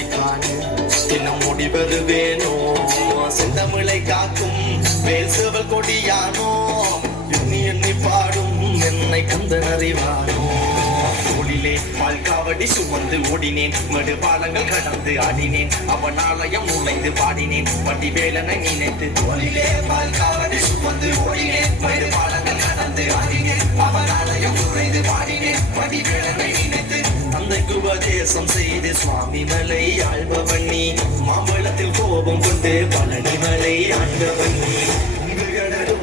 உன்னை காண இன்னும் முடிவருவேனோ செந்தமிழை காக்கும் வேல் சேவல் கொடியானோ எண்ணி எண்ணி பாடும் என்னை கந்தன் அறிவானோ ஓடிலே பால்காவடி சுமந்து ஓடினேன் மடு பாலங்கள் கடந்து ஆடினேன் அவன் ஆலயம் நுழைந்து பாடினேன் வண்டி வேலனை நினைத்து ஓடிலே பால்காவடி சுமந்து ஓடினேன் மடு பாலங்கள் கடந்து ஆடினேன் அவன் ஆலயம் நுழைந்து பாடினேன் வண்டி வேலனை நினைத்து தந்தைக்கு உபதேசம் செய்து சுவாமி மலை ஆழ்பவன் நீ மாம்பழத்தில் கோபம் கொண்டு பழனி மலை ஆண்டவன் நீ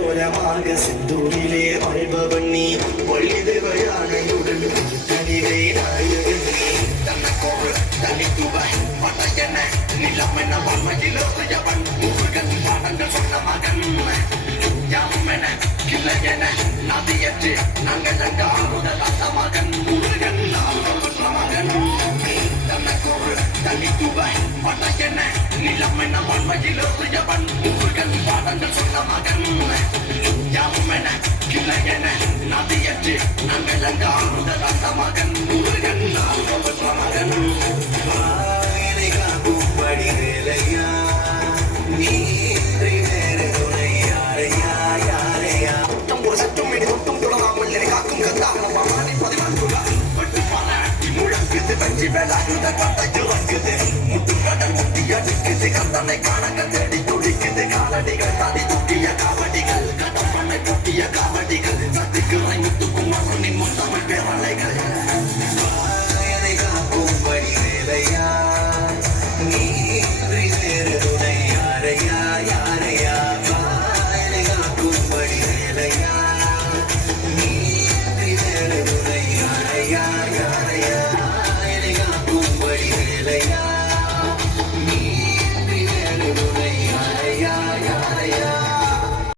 ஓரமாக செந்தூரிலே வாழ்பவன் நீ வழிதேவ யானையுடன் தனிவே நாயகன் நீ தன்னக்கோடு தனித்துவாய் பட்டையன நிலமென வன்மையில் உயவன் முருகன் பாடங்கள் சொன்ன மகன் யாமென கிளையென நதியற்று நாங்கள் அங்க ஆறுதல் அந்த மகன் முருகன் மகன் தன்னக்கோடு தனித்துவாய் பட்டையன நிலமென வன்மையில் உயவன் முருகன் பாடங்கள் சொன்ன மகன் யாமென கிளையென நதியற்று நாங்கள் அங்க ஆறுதல் அந்த மகன் முருகன் மகன் காக்கும்படி வேலையா நீ வேறு துணை யாரையா யாரையா தொட்டம் ஒரு சட்டம் இடி தொட்டம் தொடராமல் என்னை காக்கும் கந்தாகலமா மாறி 14 பட்டு பல முழங்குது பஞ்சி வேலாயுத பட்டையோ